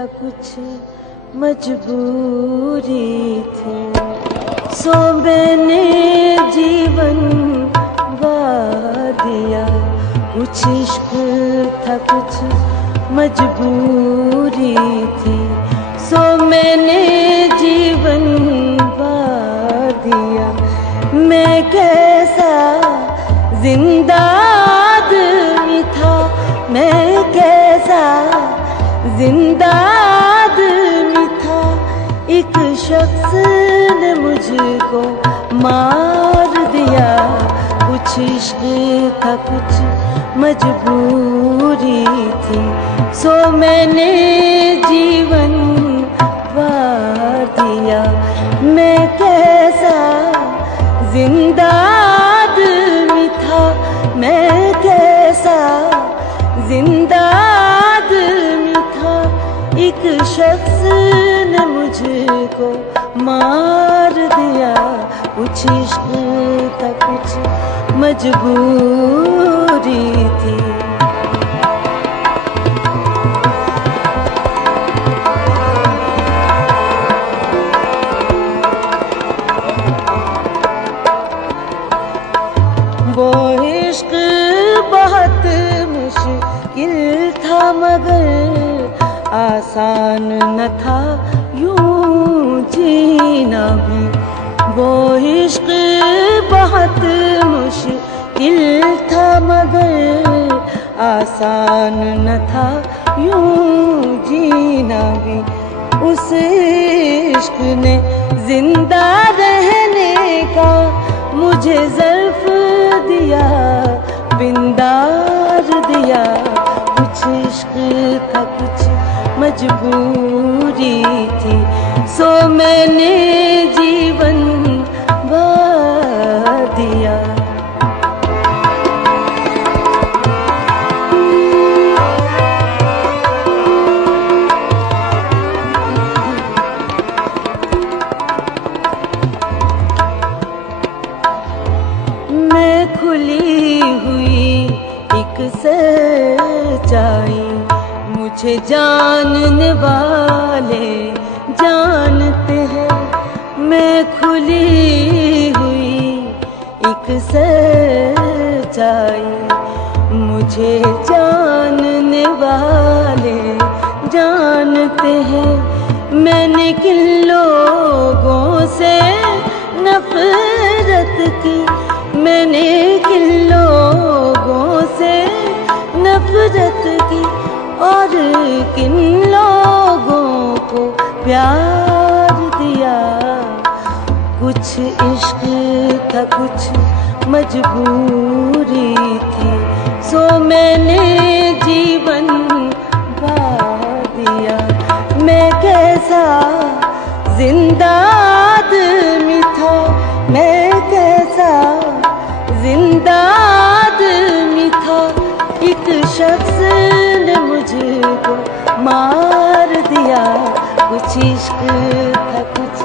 था कुछ मजबूरी थी, सो मैंने जीवन वार दिया। कुछ इश्क था कुछ मजबूरी थी, सो मैंने जीवन वार दिया। मैं कैसा जिंदा आदमी था, मैं कैसा जिंदा आदमी था। एक शख्स ने मुझको मार दिया। कुछ इश्क था कुछ मजबूरी थी, सो मैंने जीवन वार दिया। मैं कैसा जिंदा आदमी था, मैं कैसा जिंदा आदमी था। एक शख्स ने मुझको मार दिया। कुछ इश्क था कुछ मजबूरी थी। वो इश्क बहुत मुश्किल था मगर आसान न था यूं जीना भी। वो इश्क बहुत मुश्किल था मगर आसान न था यूं जीना भी। उस इश्क ने जिंदा रहने का मुझे ज़र्फ़ दिया, बिंदार दिया। कुछ इश्क था कुछ मजबूरी थी, सो मैंने जीवन वार दिया। मैं खुली हुई एक सच्चाई मुझे जानने वाले जानते हैं। मैं खुली हुई एक सच्चाई मुझे जानने वाले जानते हैं। मैंने किन लोगों से नफरत की, मैंने किन लोगों से नफरत की, और किन लोगों को प्यार दिया। कुछ इश्क था कुछ मजबूरी थी, सो मैंने जीवन वार दिया। मैं कैसा जिंदा आदमी था, मैं कैसा जिंदा आदमी था। एक शख्स ने मुझको मार दिया। कुछ इश्क था कुछ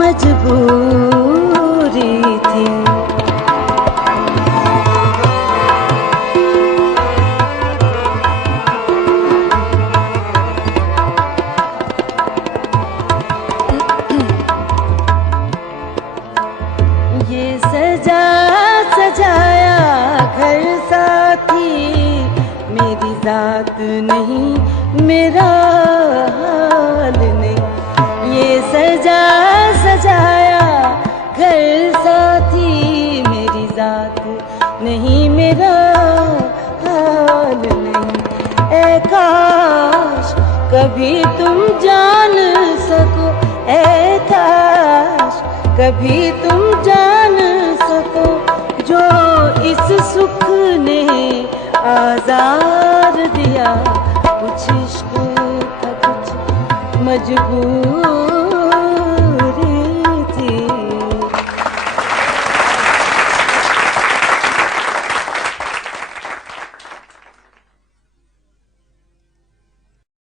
मजबूरी थी। ये सजा सजाया घर साथी मेरी जात नहीं, मेरा हाल नहीं। ये सजा सजाया घर साथी मेरी जात नहीं, मेरा हाल नहीं। ऐ काश कभी तुम जान सको, ऐ काश कभी तुम जान सको, जो इस सुख ने आज़ार दिया। कुछ इश्क था कुछ मजबूर